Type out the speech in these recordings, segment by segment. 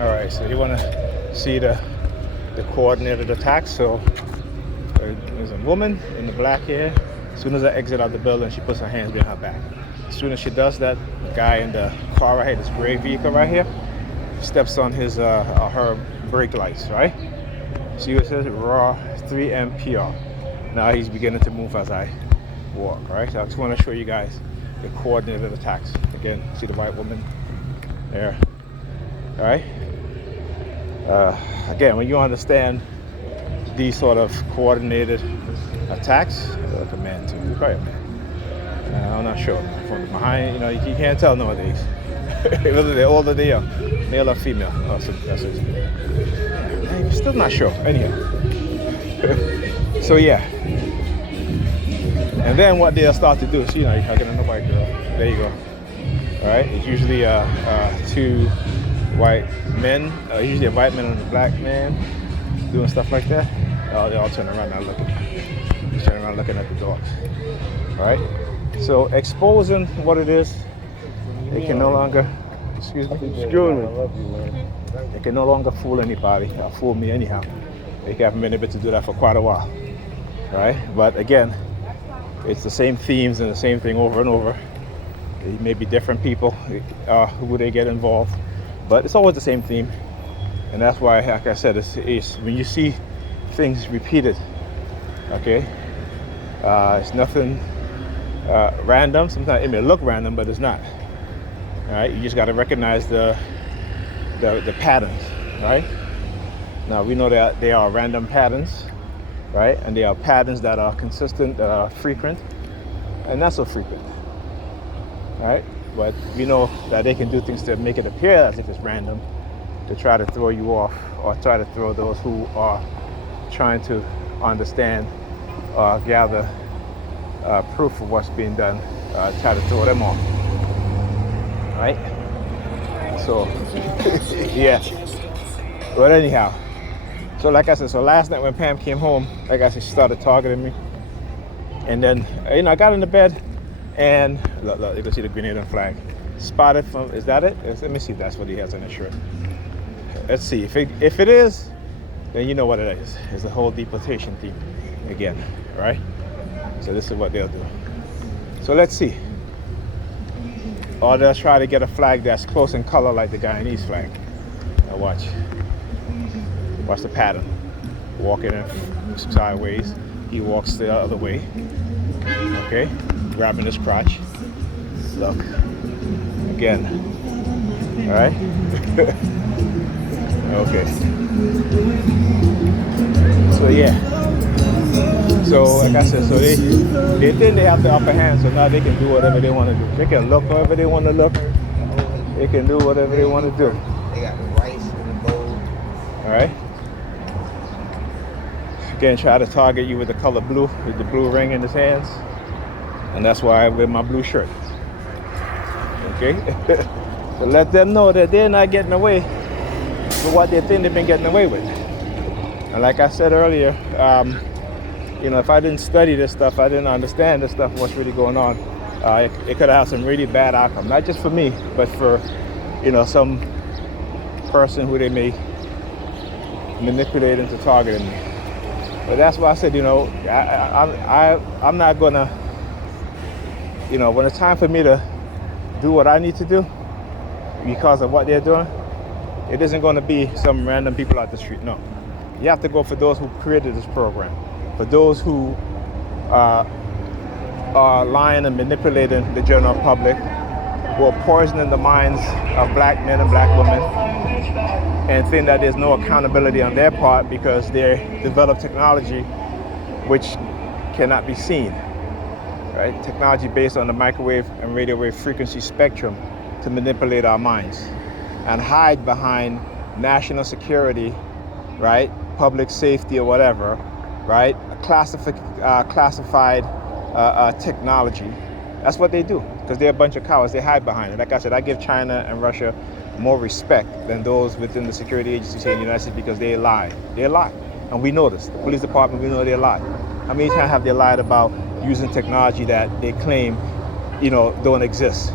All right, so you want to see the coordinated attack. So there's a woman in the black hair. As soon as I exit out the building, she puts her hands behind her back. As soon as she does that, the guy in the car right here, this gray vehicle right here, steps on his her brake lights, right? See what it says? Raw 3 MPR. Now he's beginning to move as I walk, right? So I just want to show you guys the coordinated attacks. Again, see the white woman there, all right? Again, when you understand these sort of coordinated attacks, like a man too, you're probably a man. I'm not sure. From behind, you know, you can't tell nowadays whether they're old or they're young, male or female. Oh, so that's it. I'm still not sure. Anyhow, so yeah. And then what they'll start to do, so, you know, you're talking to the white girl. There you go. All right. It's usually two white men, usually a white man and a black man, doing stuff like that. They all turn around now looking. He's turning around looking at the dogs. All right. So exposing what it is, they can no longer. Excuse me. They can no longer fool anybody or fool me anyhow. They haven't been able to do that for quite a while. All right. But again, it's the same themes and the same thing over and over. It may be different people who they get involved, but it's always the same theme. And that's why, like I said, it's when you see things repeated, okay, it's nothing random. Sometimes it may look random, but it's not. All right, you just got to recognize the patterns, right? Now we know that they are random patterns, right? And they are patterns that are consistent, that are frequent, and not so frequent, right? But we know that they can do things to make it appear as if it's random, to try to throw you off or try to throw those who are trying to understand or gather proof of what's being done, try to throw them off, right? So, yeah. But anyhow, so like I said, so last night when Pam came home, like I said, she started targeting me. And then, you know, I got into bed and look, you can see the Grenadian flag. Spotted from, is that it? Let me see if that's what he has on his shirt. Let's see, if it is, then you know what it is. It's the whole deportation theme again, right? So this is what they'll do. So let's see. Or they'll try to get a flag that's close in color like the Guyanese flag. Now watch. Watch the pattern. Walking in sideways. He walks the other way. Okay? Grabbing his crotch. Look. Again. Alright? Okay. So yeah. So like I said, so they think they have the upper hand, so now they can do whatever they want to do. They can look however they want to look. They can do whatever they want to do. They got the rice and the bowl. Alright. Again, try to target you with the color blue, with the blue ring in his hands. And that's why I wear my blue shirt. Okay? So let them know that they're not getting away with what they think they've been getting away with. And like I said earlier, you know, if I didn't study this stuff, I didn't understand this stuff, what's really going on, it could have some really bad outcome. Not just for me, but for, you know, some person who they may manipulate into targeting me. But that's why I said, you know, I'm not gonna, you know, when it's time for me to do what I need to do because of what they're doing, it isn't going to be some random people out the street. No, you have to go for those who created this program, for those who are lying and manipulating the general public, who are poisoning the minds of black men and black women, and think that there's no accountability on their part because they develop technology which cannot be seen, right? Technology based on the microwave and radio wave frequency spectrum to manipulate our minds and hide behind national security, right? Public safety or whatever, right? Classified technology. That's what they do because they're a bunch of cowards. They hide behind it. Like I said, I give China and Russia more respect than those within the security agencies here in the United States because they lie. They lie. And we know this. The police department, we know they lie. How many times have they lied about using technology that they claim, you know, don't exist,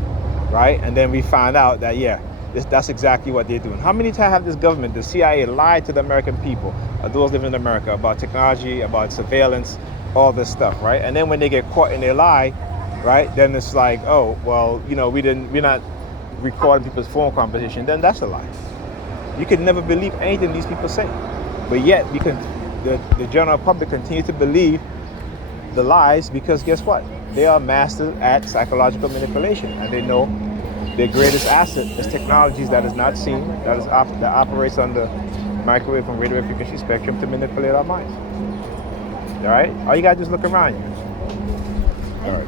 right? And then we find out that, yeah, That's exactly what they're doing. How many times have this government, the CIA, lied to the American people, those living in America, about technology, about surveillance, all this stuff, right? And then when they get caught in their lie, right, then it's like, oh, well, we're not recording people's phone conversation. Then that's a lie. You can never believe anything these people say, but yet the general public continue to believe the lies because guess what? They are masters at psychological manipulation, and they know their greatest asset is technologies that is not seen, that operates on the microwave and radio frequency spectrum to manipulate our minds. All right? All you gotta do is look around you. All right.